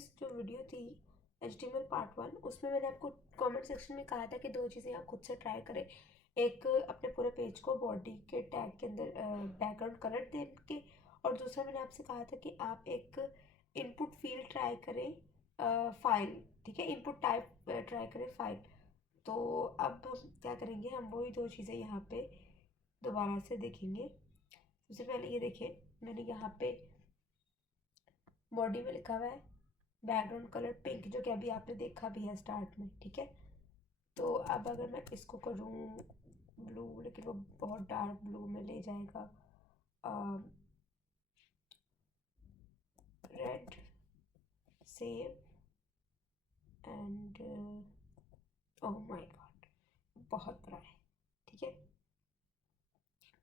Previous जो video थी HTML part 1, उसमें मैंने आपको कमेंट सेक्शन में कहा था कि दो चीज़ें आप खुद से ट्राई करें। एक अपने पूरे पेज को बॉडी के टैग के अंदर बैकग्राउंड कलर दे के, और दूसरा मैंने आपसे कहा था कि आप एक इनपुट फील्ड ट्राई करें फाइल, ठीक है, इनपुट टाइप ट्राई करें फाइल। तो अब हम क्या करेंगे, हम वही दो चीज़ें यहाँ पे दोबारा से देखेंगे। सबसे पहले ये देखें, मैंने यहाँ पे बॉडी में लिखा हुआ है बैकग्राउंड कलर पिंक, जो कि अभी आपने देखा भी है स्टार्ट में, ठीक है। तो अब अगर मैं इसको करूँ ब्लू, लेकिन वो बहुत डार्क ब्लू में ले जाएगा, red save and oh my God, बहुत बड़ा है, ठीक है।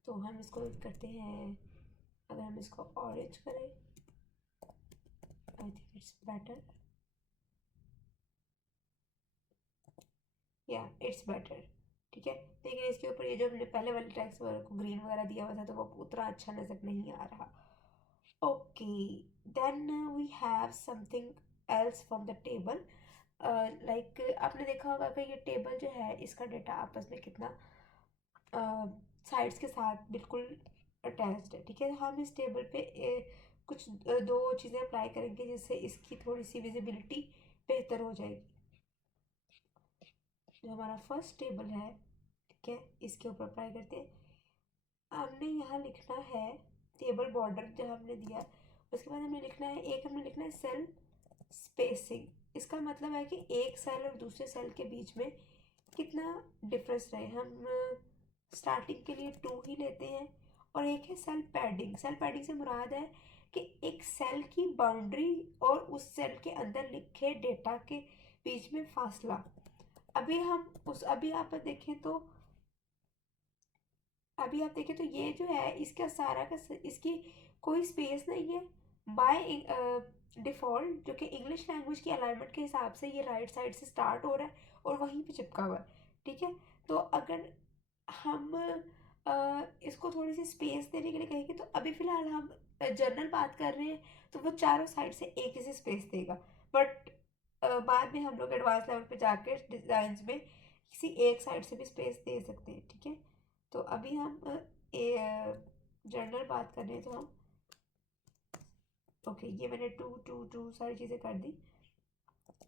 तो हम इसको करते हैं, अगर हम इसको ऑरेंज करें, आई थिंक इट्स बेटर, या इट्स बेटर, ठीक है। लेकिन इसके ऊपर ये जो हमने पहले वाले टैक्स को ग्रीन वगैरह दिया हुआ था, तो वो उतना अच्छा नजर नहीं आ रहा। Okay, then we have something else from the table. Like आपने देखा होगा कि ये टेबल जो है, इसका डेटा आपस में कितना साइड्स के साथ बिल्कुल अटैच्ड है, ठीक है। हम इस टेबल पे कुछ दो चीज़ें अप्लाई करेंगे जिससे इसकी थोड़ी सी विजिबिलिटी बेहतर हो जाएगी। जो हमारा फर्स्ट टेबल है, ठीक है, इसके ऊपर अप्लाई करते हैं। हमने यहाँ लिखना है टेबल बॉर्डर जो हमने दिया, उसके बाद हमने लिखना है, एक हमने लिखना है सेल स्पेसिंग। इसका मतलब है कि एक सेल और दूसरे सेल के बीच में कितना डिफरेंस रहे। हम स्टार्टिंग के लिए 2 ही लेते हैं। और एक है सेल पैडिंग। सेल पैडिंग से मुराद है कि एक सेल की बाउंड्री और उस सेल के अंदर लिखे डेटा के बीच में फासला। अभी आप देखें तो ये जो है, इसका सारा का इसकी कोई स्पेस नहीं है। बाय डिफ़ॉल्ट, जो कि इंग्लिश लैंग्वेज की अलाइनमेंट के हिसाब से ये राइट साइड से स्टार्ट हो रहा है और वहीं पे चिपका हुआ है, ठीक है। तो अगर हम इसको थोड़ी सी स्पेस देने के लिए कहेंगे, तो अभी फ़िलहाल हम जनरल बात कर रहे हैं, तो वो चारों साइड से एक ही से स्पेस देगा। बट बाद में हम लोग एडवांस लेवल पे जाके डिज़ाइंस में किसी एक साइड से भी स्पेस दे सकते हैं, ठीक है। तो अभी हम जनरल बात कर रहे हैं, तो हम ओके, ये मैंने टू टू टू सारी चीज़ें कर दी।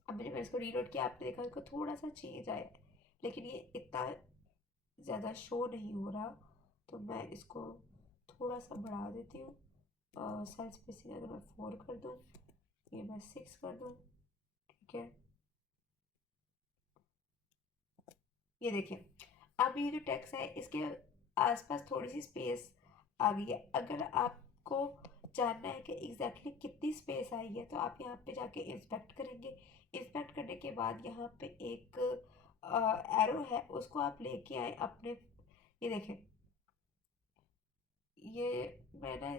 अब मैंने इसको रीलोड किया, आपने देखा इसको थोड़ा सा चेंज आया है, लेकिन ये इतना ज़्यादा शो नहीं हो रहा। तो मैं इसको थोड़ा सा बढ़ा देती हूँ। सेल स्पेसिंग अगर मैं 4 कर दूँ, ये मैं 6 कर दूँ, ठीक है। ये देखिए, अब ये जो टेक्स्ट है, इसके आसपास थोड़ी सी स्पेस आ गई है। अगर आपको जानना है कि एग्जैक्टली कितनी स्पेस आई है, तो आप यहाँ पे जाके इंस्पेक्ट करेंगे। इंस्पेक्ट करने के बाद यहाँ पे एक एरो है, उसको आप लेके आए अपने, ये देखें, ये मैंने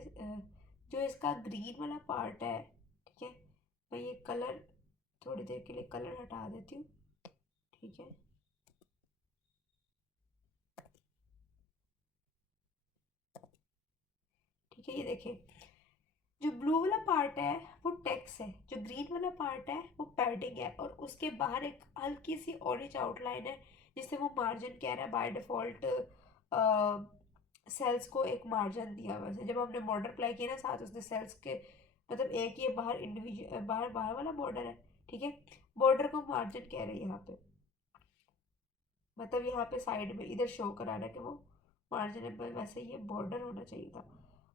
जो इसका ग्रीन वाला पार्ट है, ठीक है, मैं ये कलर थोड़ी देर के लिए कलर हटा देती हूँ, ठीक है। ठीक है, ये देखें, जो ब्लू वाला पार्ट है वो टेक्स्ट है, जो ग्रीन वाला पार्ट है वो पैडिंग है, और उसके बाहर एक हल्की सी ऑरेंज आउटलाइन है जिससे वो मार्जिन कह रहा है। बाय डिफॉल्ट सेल्स को एक मार्जिन दिया हुआ है। जब हमने बॉर्डर अप्लाई किया ना साथ, उसने सेल्स के मतलब एक ये बाहर इंडिविजुअल बाहर बाहर वाला बॉर्डर है, ठीक है। बॉर्डर को मार्जिन कह रहे हैं यहाँ पे, मतलब यहाँ पे साइड में इधर शो करा रहा है कि वो मार्जिन है, वैसे ये बॉर्डर होना चाहिए था।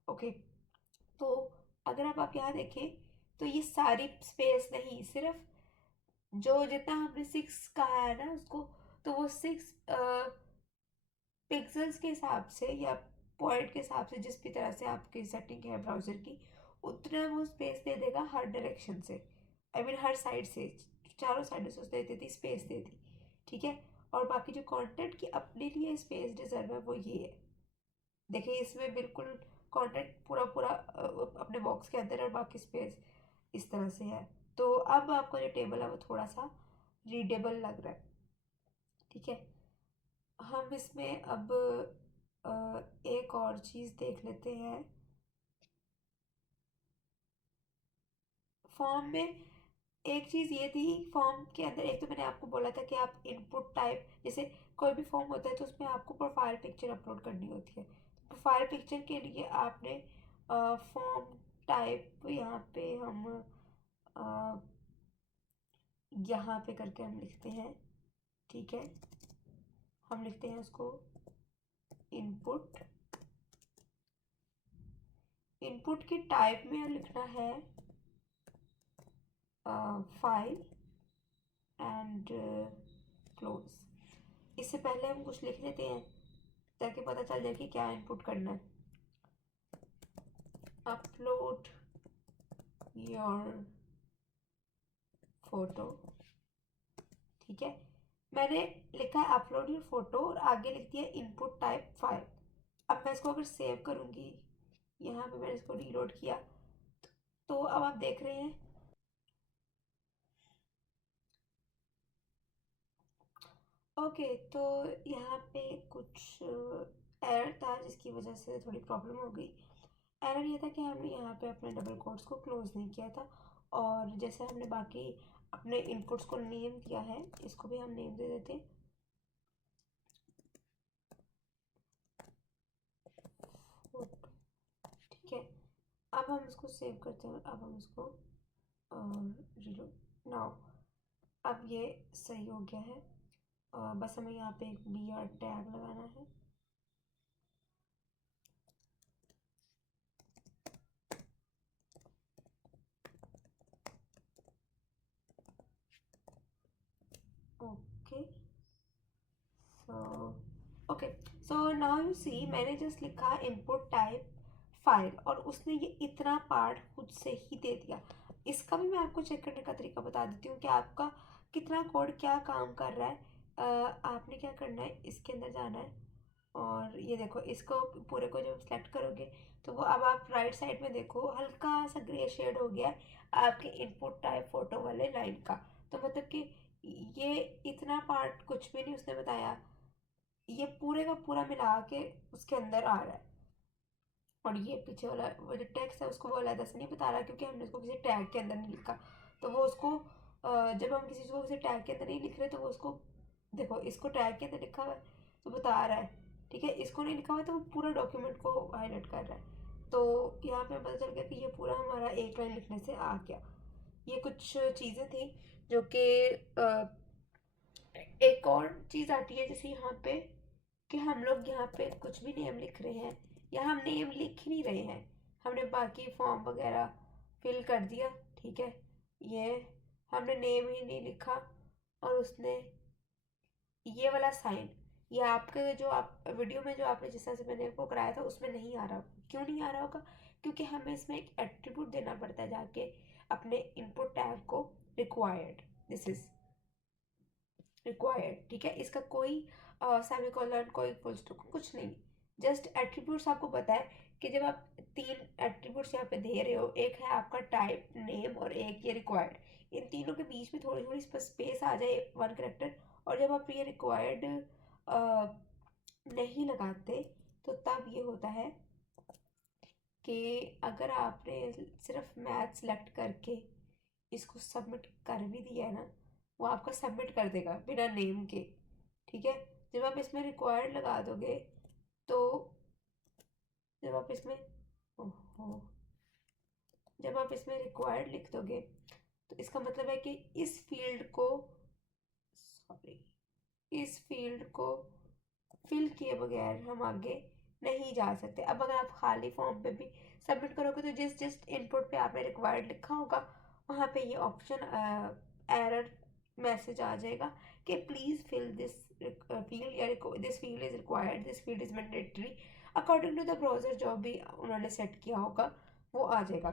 ओके, तो अगर आप यहाँ देखें, तो ये सारी स्पेस नहीं, सिर्फ जो जितना हमने 6 कहा है ना उसको, तो वो 6 पिक्सल्स के हिसाब से या पॉइंट के हिसाब से, जिस भी तरह से आपकी सेटिंग है ब्राउजर की, उतना वो स्पेस दे देगा हर डायरेक्शन से। आई मीन हर साइड से, चारों साइड से उसने दे दी, स्पेस दे दी, ठीक है। और बाकी जो कंटेंट की अपने लिए स्पेस डिजर्व है, वो ये है। देखिए, इसमें बिल्कुल कंटेंट पूरा पूरा अपने बॉक्स के अंदर है, और बाकी स्पेस इस तरह से है। तो अब आपका जो टेबल है वो थोड़ा सा रीडेबल लग रहा है, ठीक है। हम इसमें अब एक और चीज़ देख लेते हैं। फॉर्म में एक चीज़ ये थी फॉर्म के अंदर, एक तो मैंने आपको बोला था कि आप इनपुट टाइप, जैसे कोई भी फॉर्म होता है तो उसमें आपको प्रोफाइल पिक्चर अपलोड करनी होती है। प्रोफाइल पिक्चर के लिए आपने फॉर्म टाइप, यहाँ पे हम अ, यहाँ पे करके हम लिखते हैं, ठीक है, हम लिखते हैं उसको इनपुट। इनपुट की टाइप में लिखना है फाइल एंड क्लोज। इससे पहले हम कुछ लिख लेते हैं ताकि पता चल जाए कि क्या इनपुट करना है। अपलोड योर फोटो, ठीक है, मैंने लिखा है अपलोड योर फोटो और आगे लिख दिया इनपुट टाइप फाइल। अब मैं इसको अगर सेव करूँगी, यहाँ पे मैंने इसको रीलोड किया, तो अब आप देख रहे हैं ओके। तो यहाँ पे कुछ एरर था जिसकी वजह से थोड़ी प्रॉब्लम हो गई। एरर ये था कि हमने यहाँ पे अपने डबल कोट्स को क्लोज नहीं किया था, और जैसे हमने बाकी अपने इनपुट्स को नेम दिया है, इसको भी हम नेम दे देते हैं फोटो, ठीक है। अब हम इसको सेव करते हैं, अब हम इसको रीलोड नाउ। अब ये सही हो गया है। बस हमें यहाँ पे एक BR टैग लगाना है। Okay, so okay, so now you see, मैंने जस्ट लिखा इनपुट टाइप फाइल और उसने ये इतना पार्ट खुद से ही दे दिया। इसका भी मैं आपको चेक करने का तरीका बता देती हूँ कि आपका कितना कोड क्या काम कर रहा है। आपने क्या करना है, इसके अंदर जाना है और ये देखो, इसको पूरे को जब सेलेक्ट करोगे तो वो, अब आप राइट साइड में देखो हल्का सा ग्रे शेड हो गया है आपके इनपुट टाइप फोटो वाले लाइन का। तो मतलब कि ये इतना पार्ट कुछ भी नहीं उसने बताया, ये पूरे का पूरा मिला के उसके अंदर आ रहा है। और ये पीछे वाला वो जो टेक्स्ट है उसको वो अलग से नहीं बता रहा क्योंकि हमने उसको किसी टैग के अंदर नहीं लिखा। तो वो उसको जब हम किसी चीज़ को किसी टैग के अंदर नहीं लिख रहे तो वो उसको, देखो इसको टैग के अंदर लिखा हुआ है तो बता रहा है, ठीक है, इसको नहीं लिखा हुआ है तो वो पूरा डॉक्यूमेंट को हाईलाइट कर रहा है। तो यहाँ पे पता चल गया कि ये पूरा हमारा एक लाइन लिखने से आ गया। ये कुछ चीज़ें थी जो कि एक और चीज़ आती है जैसे यहाँ पे कि हम लोग यहाँ पे कुछ भी नेम लिख रहे हैं, या हम नेम लिख ही नहीं रहे हैं, हमने बाकी फॉर्म वगैरह फिल कर दिया, ठीक है, ये हमने नेम ही नहीं लिखा और उसने ये वाला साइन, ये आपके जो आप वीडियो में जो आपने जिस तरह से मैंने वो कराया था उसमें नहीं आ रहा। क्यों नहीं आ रहा होगा? क्योंकि हमें इसमें एक एट्रीब्यूट देना पड़ता है जाके अपने इनपुट टैग को, रिक्वायर्ड, दिस इज रिक्वायर्ड, ठीक है। इसका कोई सेमीकोलन, कोई फुल स्टॉप, कुछ नहीं, जस्ट एट्रीब्यूट्स आपको पता है कि जब आप तीन एट्रीब्यूट्स यहाँ पे दे रहे हो, एक है आपका टाइप नेम और एक ये रिक्वायर्ड, इन तीनों के बीच में थोड़ी थोड़ी स्पेस आ जाए वन करेक्टर, और जब आप ये रिक्वायर्ड नहीं लगाते तो तब ये होता है कि अगर आपने सिर्फ मैथ सेलेक्ट करके इसको सबमिट कर भी दिया है ना, वो आपका सबमिट कर देगा बिना नेम के, ठीक है। जब आप इसमें रिक्वायर्ड लगा दोगे तो जब आप इसमें ओहो जब आप इसमें रिक्वायर्ड लिख दोगे तो इसका मतलब है कि इस फील्ड को, सॉरी, इस फील्ड को फिल किए बगैर हम आगे नहीं जा सकते। अब अगर आप खाली फॉर्म पे भी सबमिट करोगे तो जिस जिस इनपुट पे आपने रिक्वायर्ड लिखा होगा वहाँ पे ये ऑप्शन एरर मैसेज आ जाएगा कि प्लीज़ फिल दिस फील्ड, या this field is required, this field is mandatory according to the browser जो भी उन्होंने सेट किया होगा वो आ जाएगा,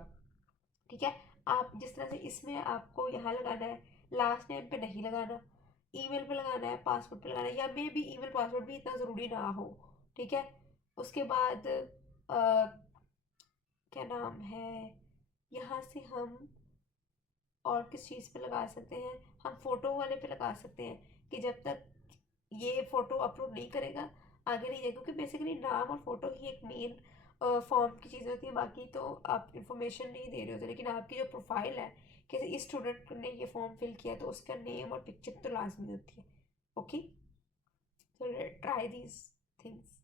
ठीक है। आप जिस तरह से इसमें आपको यहाँ लगाना है, लास्ट नेम पे नहीं लगाना, ईमेल पे लगाना है, पासवर्ड पे लगाना है, या मे भी ईमेल पासवर्ड भी इतना ज़रूरी ना हो, ठीक है। उसके बाद क्या नाम है, यहाँ से हम और किस चीज़ पे लगा सकते हैं, हम फोटो वाले पे लगा सकते हैं कि जब तक ये फोटो अपलोड नहीं करेगा आगे नहीं जाएगा, क्योंकि बेसिकली नाम और फोटो ही एक मेन फॉर्म की चीज़ होती है, बाकी तो आप इंफॉर्मेशन नहीं दे रहे होते, लेकिन आपकी जो प्रोफाइल है कि इस स्टूडेंट ने ये फॉर्म फिल किया तो उसका नेम और पिक्चर तो लाजमी होती है. Okay, so try these things.